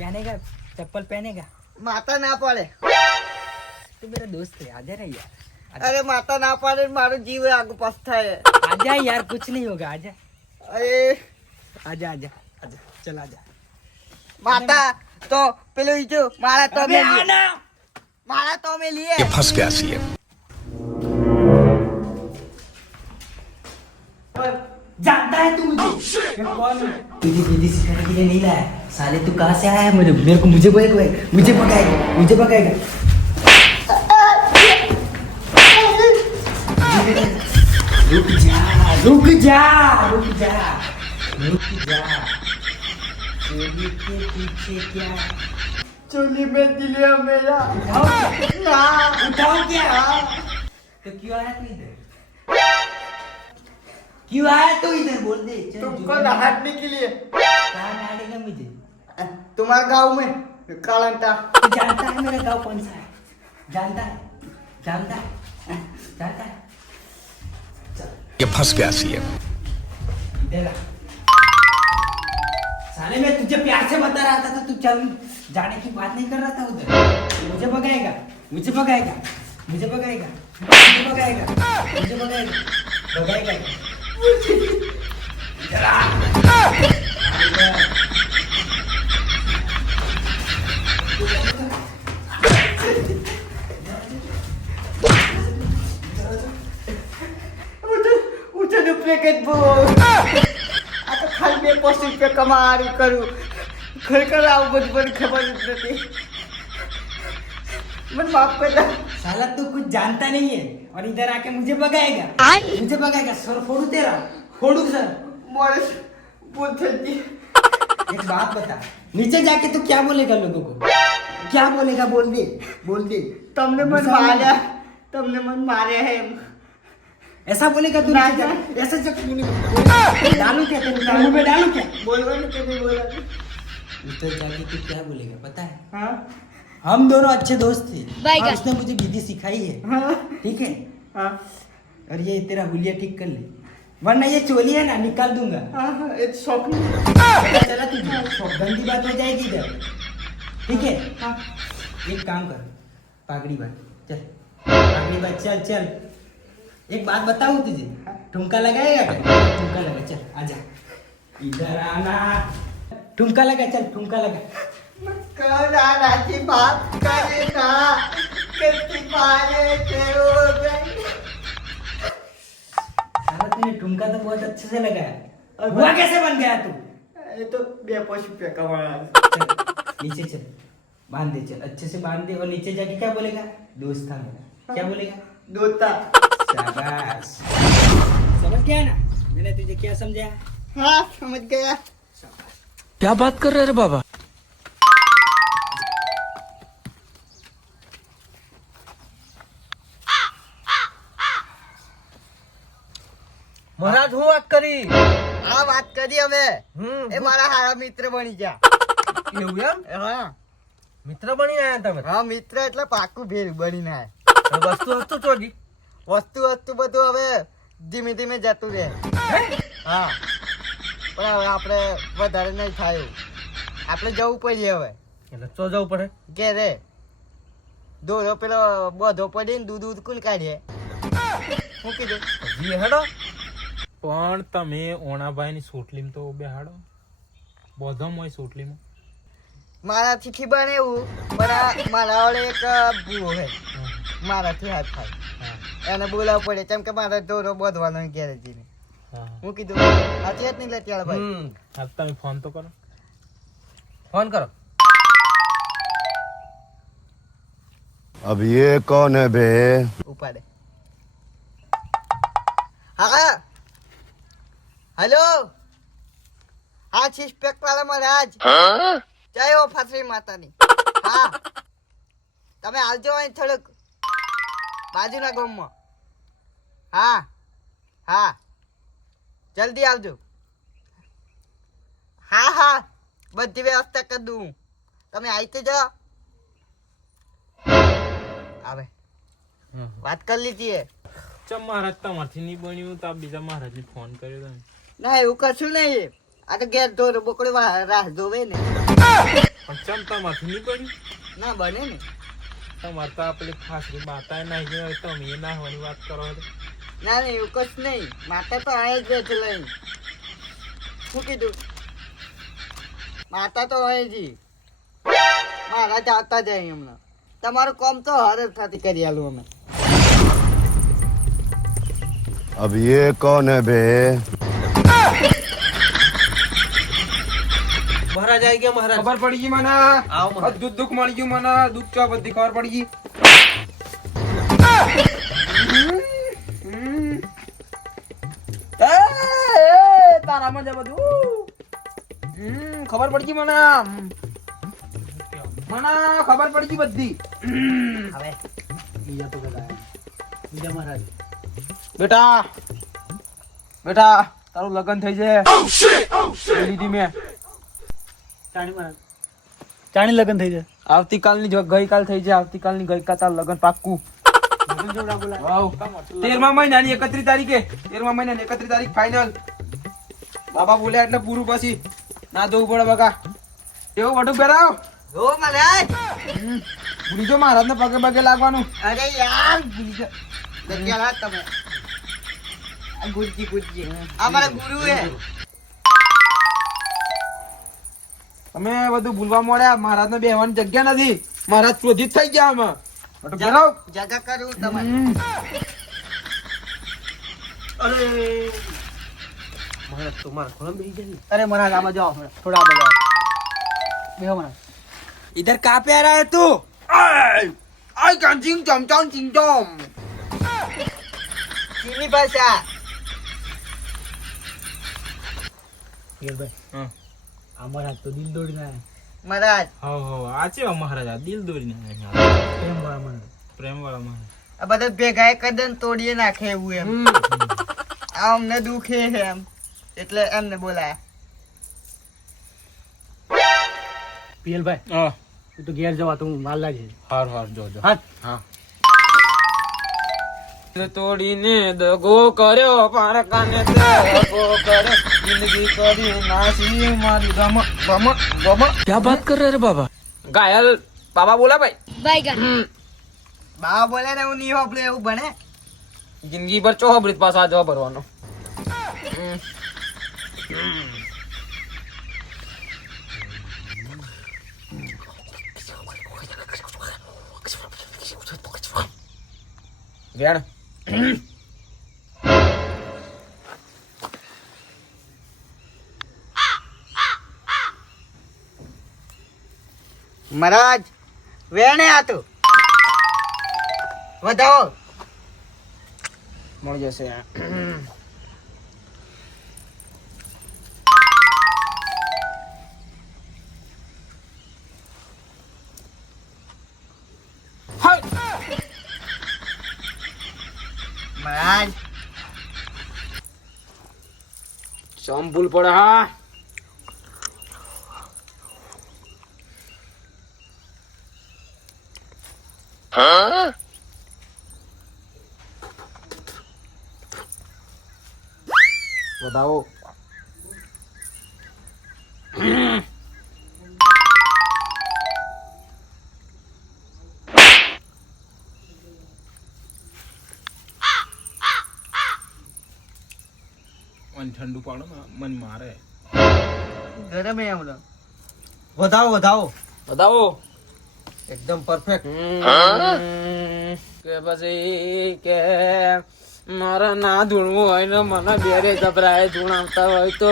पहनेगा चप्पल पहनेगा माता ना पड़े तो मेरा दोस्त है आ जा यार अरे माता ना पड़े मारो जीव आग पछता है आजा यार कुछ नहीं होगा आजा अरे आजा आजा आजा चल आजा माता तो पहले जो मारा तो मैं मारा तो मैं लिए फंस गया तुझे दीदी सिखाने के लिए नहीं लाया साले तू कहाँ से आया है मुझे मेरे को मुझे पकड़ेगा मुझे पकाएगा मुझे पकाएगा रुक जा रुक जा रुक जा रुक जा चोरी के पीछे क्या चोली में दिलिया मेरा उठाओ क्या ना उठाओ क्या तो क्यों आया तू इधर क्यों आया तू इधर? बोल दे तुमको नहाने के लिए। कहाँ डालेगा मुझे? तुम्हारे गाँव में कालंटा। जानता है मेरा गाँव कौन सा है? जानता है? जानता है? जानता है? ये फंस गया सीएम। साले मैं तुझे प्यार से बता रहा था तो तू चल। जाने की बात नहीं कर रहा था उधर। मुझे भगाएगा मुझे भगाएगा मुझे भगाएगा मुझे भगाएगा मुझे भगाएगा भगाएगा। પેકેટ બોલ આ તો ખાલી બે પોસ્ટ રૂપિયા કમાણી કરું. ખરેખર આવું બધું મને ખબર જ નથી. मन माफ़ कर करना साला तू कुछ जानता नहीं है और इधर आके मुझे बगाएगा मुझे बगाएगा सर फोड़ू तेरा? फोड़ू सर। मोरस बोलती एक बात बता नीचे जाके तू क्या बोलेगा लोगों को? क्या बोलेगा? बोल दे बोल दे। तुमने मन मारा। तुमने मन मारे है। ऐसा बोलेगा तू नीचे जा ऐसा जब तूने डालू क्या तेरे कानों में? डालू क्या? बोल बोलवा नहीं कभी बोला नीचे जाके तू क्या बोलेगा? पता है? हाँ? हम दोनों अच्छे दोस्त थे। हाँ, उसने मुझे विधि सिखाई है। ठीक है? और ये तेरा हुलिया ठीक कर ले। वरना ये चोली है ना निकाल दूँगा। गंदी बात हो जाएगी इधर। ठीक है? एक काम कर पागड़ी बात। चल। पागड़ी बात चल चल। एक बात बताऊ तुझे? ठुमका लगाएगा क्या? ठुमका लगा चल आजा इधर आना। ठुमका लगा चल ठुमका लगा। कराची बात करे ना कितनी मारे तेरो गई साला तूने ठुमका तो बहुत अच्छे से लगाया हुआ कैसे बन गया तू ये तो બે પોસ્ટ રૂપિયા કમાણા चल नीचे चल बांध दे चल अच्छे से बांध दे और नीचे जाके क्या बोलेगा दोस्त था मेरा क्या बोलेगा દોતા शाबाश समझ गया ना मैंने तुझे क्या समझाया હા સમજ ગયા क्या बात कर रहे रे बाबा કરી. હા વાત કરી હવે. હમ, એ મારા હારા મિત્ર બની ગયા. એવું એમ? હા. મિત્ર બની આયા તમે? હા મિત્ર એટલે પાકું ભેર બની ના વસ્તુ વસ્તુ ચોરી વસ્તુ વસ્તુ બધું હવે ધીમે ધીમે જતું રહે. હા? પણ હવે આપણે વધારે નહીં થાય આપણે જવું પડે હવે. એટલે ચો જવું પડે. કે રે દોરો પેલો બધો પડી ને દૂધ ઉદકુલ કોણ મૂકી દે જી હેડો. પણ તમે ઓણાભાઈની સોટલીમાં તો બેહાડો બોધમ હોય સોટલીમાં મારાથી ખીબા ને એવું પણ આ મારા વડે એક ભૂવો હે મારાથી હાથ થાય હા એને બોલાવવું પડે કેમ કે મારે દોરો બધવાનો ગેરેજીને હા હું કીધું હાથી હાથ નહીં લેતી ભાઈ હમ હા તમે ફોન તો કરો ફોન કરો अब ये कौन है बे ઉપાડે હા હેલો? હા છીસ પેક વાળા મહારાજ જય હો ફાસરી માતાની. હા. તમે આવજો અહીં થોડુંક. બાજુના ગામમાં. હા. હા. જલ્દી આવજો. હા હા. બધી વ્યવસ્થા કરી દઉં હું. તમે આવી તો જાઓ. આવે. હમ. વાત કરી લીધી ચમ મહારાજ તમારથી નહીં બન્યું તો બીજા મહારાજને ફોન કર્યો તમે. ના એવું કશું નહીં આ તો ઘેર ધોર બોકડો રાહ જોવે ને પણ ચમ તમારથી નહીં પડ્યું ના બને ને તમારે તો આપણે ખાસરી માતા નાઈ ગયો તમે એ નાહવાની વાત કરો છો. ના ના એવું કશ નહીં માતા તો આય જ બેઠે લઈને શું કીધું માતા તો હોય જી મારા જાતા જાય હમણાં તમારું કામ તો હર ખાતી કરી આલું અમે अब ये कौन है बे મહારાજ આવી ગયા મહારાજ. ખબર પડી ગઈ મને? આવ દૂધ દુખ મળી ગયું મને. દૂધ ચા બધી ખબર પડી ગઈ. તારા એ, બધું. ખબર પડી ગઈ મને. મને ખબર પડી ગઈ બધી. હવે. બીજા તો બધા. બીજા મહારાજ. બેટા. બેટા તારું લગ્ન થઈ જાય લીધી મેં. ચાણી લગન થઈ જાય. આવતીકાલની જો ગઈકાલ થઈ જાય આવતીકાલની ગઈકાલ લગન પાક્કું. તેરમા મહિનાની એકત્રીસ તારીખે તેરમા મહિનાની એકત્રીસ તારીખ ફાઇનલ બાબા બોલ્યા એટલે પૂરું પછી. ના જવું પડે બકા. એવું વટુક પહેરાવ? જો મહારાજ ભૂલી જો મહારાજ ને પગે પગે લાગવાનું. અરે યાર ભૂલી જા તમે. ગુરજી ગુરુજી ગુરુજી અમારા ગુરુ હે અમે બધું ભૂલવા મળ્યા. મહારાજ ને બેહવાની જગ્યા નથી. મહારાજ ક્રોધિત થઈ ગયા અમે. જગા અરે મહારાજ તો અરે મહારાજ આમાં થોડા આગળ જાઓ. કા પ્યાર તું? આય કાંચિંગ ચમચાન ચિંગચોમ ચીની ભાઈ હા. આ મહારાજ તો દિલ દોડી ના મહારાજ. હો હો આ ચેવા મહારાજ દિલ દોડી આવ્યા. પ્રેમ વાળા મહારાજ. પ્રેમ વાળા મહારાજ. આ બધા ભેગા કદન તોડીએ નાખે એવું એમ. આ અમને દુખે છે એમ. એટલે એમને બોલાયા. પીએલ હા. તું તો ઘેર જવા તો હું માલ લાગે હાર હાર જોજો જો. હા. તોડીને દગો કર્યો પારકાને દગો કર્યો. જિંદગી કરી નાસી મારી. ગમ ગમ ગમ ક્યાં વાત કર રે બાબા? ગાયલ બાબા બોલા ભાઈ. ભાઈ ગાયલ બાબા બોલે ને હું નહીં હોપલે એવું બને. જિંદગી ભર ચો હબરીત પાછા ભરવાનો? મહારાજ વેણે આ તો વધાવો. મળી જશે મહારાજ. સંભૂલ પડે હા. બતાવો મને ઠંડુ પાડો મન મારે. ગરમ વધાવો વધાવો બતાવો એકદમ પરફેક્ટ કે પછી કે મારે ના ધૂણવું હોય ને મને બેરે ગભરાય ધૂણાવતા હોય તો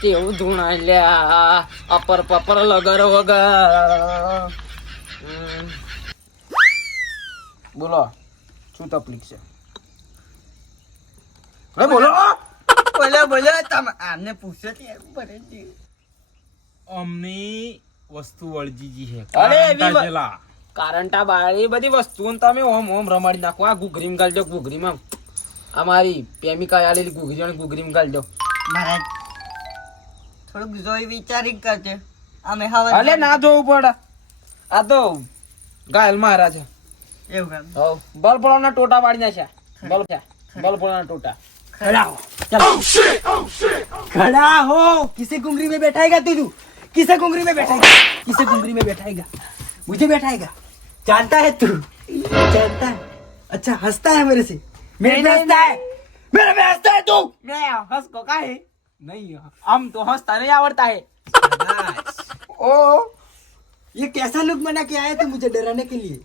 કેવું ધૂણાય લ્યા? અપર પપર લગર વગર. બોલો શું તકલીફ છે? હવે બોલો. બોલો બોલો તમે આમને પૂછો. અમની વસ્તુ વળજીજી છે. કારણટા બાળી બધી વસ્તુઓ તમે ઓમ ઓમ રમાડી નાખો. આ ગુગરીમ ગાલજો ગુગરીમાં અમારી પ્રેમિકા આલેલી ગુગરી અને ગુગરીમ ગાલજો મહારાજ થોડુંક જોઈ વિચારી કરજે. અમે હવે અલે ના જોવું પડે. આ તો ગાયલ મહારાજ એવું હવ બલપોળાના ટોટા વાળી નાખ્યા. બલ બલપોળાના ટોટા. ખડા હો ખડા હો કિસી ગુંગરી મેં બેઠાઈ ગયા તું. किसे घुंगरी में बैठाएगा? किसे घुंगरी में बैठाएगा? मुझे बैठाएगा। जानता है तू? जानता है। अच्छा हंसता है मेरे से? मेरे में हंसता है? मेरे में हंसता है तू? मैं हंस को का है? नहीं हम तो हंसता नहीं आवड़ता है। ओ ये कैसा लुक बना के आया तू मुझे डराने के लिए?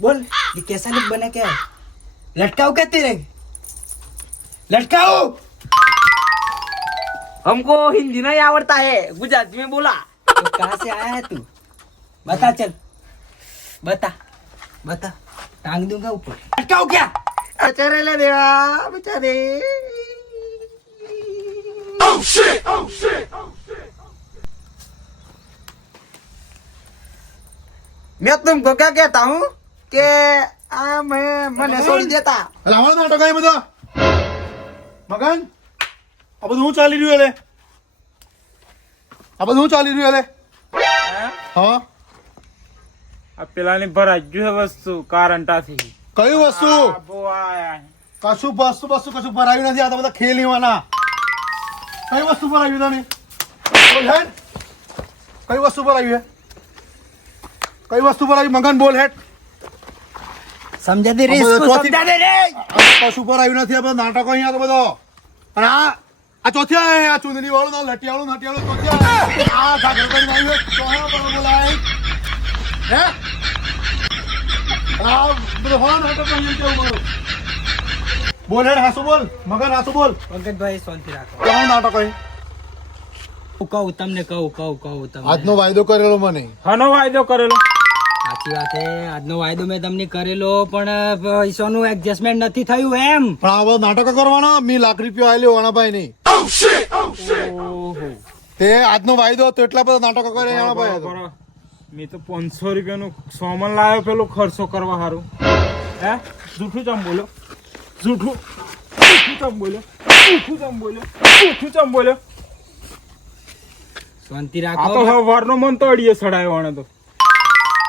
बोल ये कैसा लुक बना के आया? लटकाओ क्या तेरे? लटकाओ हमको हिंदी नहीं आवड़ता है गुजराती में बोला तो कहाँ से आया है तू बता चल बता बता टांग दूंगा ऊपर अटकाओ क्या अचारे ले देवा बेचारे मैं तुमको क्या कहता हूँ कि मैं मैंने छोड़ देता रावण नाटक है मगन આ બધું હું ચાલી રહ્યું આ બધું હું ચાલી રહ્યું હા? આ પેલાની ભરાઈ ગયું છે વસ્તુ કારંટાથી. કયું વસ્તુ? કશું વસ્તુ વસ્તુ કશું ભરાયું નથી આ તો બધા ખેલ લેવાના કઈ વસ્તુ ભરાયું તાની કઈ વસ્તુ ભરાયું હે? કઈ વસ્તુ ભરાયું? મગન બોલ હેઠ સમજાતી રે કશું ભરાયું નથી આપણે નાટકો અહીંયા તો બધો. પણ આ આ ચોથી આ આ ચુંદડી વાળું ના લટિયાળું નટિયાળું ચોથી આ ઘાઘરો આવી આવ્યું છે. ચોહા પર બોલાય. હે? આ બ્રહ્માન હા નાટકો અહીંયા કેવું બધું. બોલ હેડ હાસુ બોલ મગન હાસુ બોલ. પંકજભાઈ શાંતિ રાખો. કોણ નાટક અહીં કહું તમને કહું કહું કહું તમને. આજનો વાયદો કરેલો મને. હાનો વાયદો કરેલો. સાચી વાત છે આજનો વાયદો મેં તમને કરેલો પણ પૈસાનું એડજસ્ટમેન્ટ નથી થયું એમ. પણ આ બધા નાટકો કરવાના? મી લાખ રૂપિયા આવેલી વાણાભાઈ ની તે આજનો વાયદો હતો એટલા બધા નાટકો કરે વાણાભાઈ. મેં તો પાંચસો રૂપિયાનું સોમન લાવ્યો પેલો ખર્ચો કરવા સારું હે? જૂઠું ચમ બોલ્યો? જૂઠું? જૂઠું ચમ બોલ્યો? જૂઠું ચમ બોલ્યો? જૂઠું ચમ બોલ્યો? શાંતિ આ રાખો તો વારનો મન તો અડીએ સડાયો આને તો.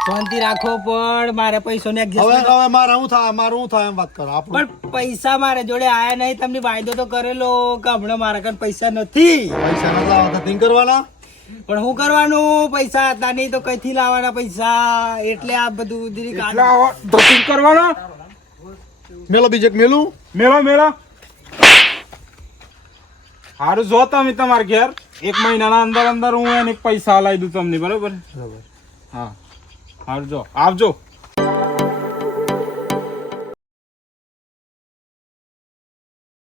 શાંતિ રાખો પણ મારે પૈસાનું હવે હવે મારે શું થાય? મારું શું થાય એમ વાત કરો આપણું. પણ પૈસા મારે જોડે આયા નહીં તમને વાયદો તો કરેલો કે હમણાં મારા કાન પૈસા નથી. પૈસા નથી લાવતા ધતિંગ કરવાના? પણ શું કરવાનું? પૈસા હતા નહીં તો કઈથી લાવવાના પૈસા? એટલે આ બધું દીરી એટલે કાઢ કરવાનો. મેલો બીજે એક મેલું. મેળો મેળો સારું જો તમે તમારા ઘેર. એક મહિનાના અંદર અંદર હું એને પૈસા લાવી દઉં તમને બરોબર. હા. હારું જો આવજો.